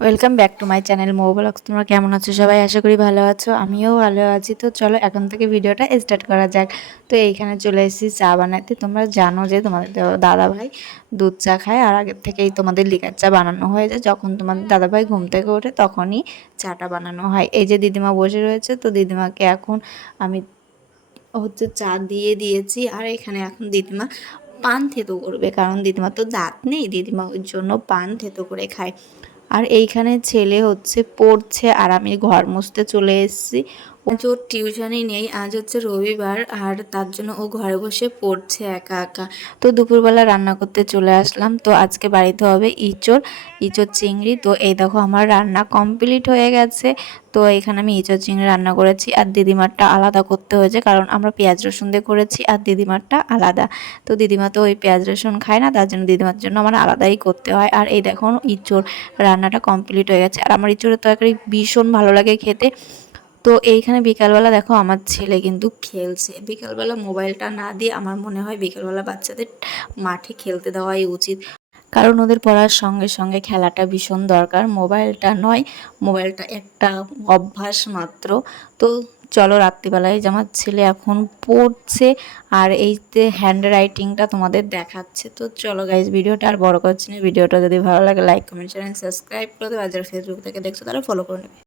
Welcome back to my channel Mou blogs. তোমরা কেমন আছো সবাই? আশা করি ভালো আছো, আমিও ভালো আছি। তো চলো এখন থেকে ভিডিওটা স্টার্ট করা যাক। তো এইখানে চলে এসেছি চা বানাতে। তোমরা জানো যে তোমাদের দাদা ভাই দুধ চা খায়, আর আগের থেকেই তোমাদের লিকার চা বানানো হয়ে যায়। যখন তোমাদের দাদা ভাই ঘুম থেকে ওঠে তখনই চাটা বানানো হয়। এই যে দিদিমা বসে রয়েছে, তো দিদিমাকে এখন আমি চা দিয়ে দিয়েছি। আর এখানে এখন দিদিমা পান থেতো করবে, কারণ দিদিমা তো দাঁত নেই, দিদিমা ওই জন্য পান থেতো করে খায়। আর এইখানে ছেলে পড়ছে, আর আমি ঘর মুছতে চলে এসেছি। আজ ওর টিউশনই নেই, আজ রবিবার, আর তার জন্য ও ঘরে বসে পড়ছে একা একা। তো দুপুরবেলা রান্না করতে চলে আসলাম। তো আজকে বাড়িতে হবে ইঁচড় ইঁচড় চিংড়ি। তো এই দেখো আমার রান্না কমপ্লিট হয়ে গেছে। তো এখানে আমি ইঁচড় চিংড়ি রান্না করেছি, আর দিদিমারটা আলাদা করতে হয়েছে, কারণ আমরা পেঁয়াজ রসুন দিয়ে করেছি আর দিদিমারটা আলাদা। তো দিদিমা তো ওই পেঁয়াজ রসুন খায় না, তার জন্য দিদিমার জন্য আমার আলাদাই করতে হয়। আর এই দেখো ইঁচড় রান্নাটা কমপ্লিট হয়ে গেছে। আর আমার ইঁচড়ের তরকারি ভীষণ ভালো লাগে খেতে। তো এইখানে বিকালবেলা দেখো আমার ছেলে কিন্তু খেলছে। বিকালবেলা মোবাইলটা না দিয়ে আমার মনে হয় বিকালবেলা বাচ্চাদের মাঠে খেলতে দেওয়াই উচিত, কারণ ওদের পড়ার সঙ্গে সঙ্গে খেলাটা ভীষণ দরকার। মোবাইলটা নয়, মোবাইলটা একটা অভ্যাস মাত্র। তো চলো রাত্রিবেলায় যে আমার ছেলে এখন পড়ছে, আর এই যে হ্যান্ড রাইটিংটা তোমাদের দেখাচ্ছে। তো চলো গাইজ, ভিডিওটা আর বড় করছি না। ভিডিওটা যদি ভালো লাগে লাইক কমেন্ট শেয়ার সাবস্ক্রাইব করে দেবে। আর যারা ফেসবুক থেকে দেখছো তারা ফলো করে নেবে।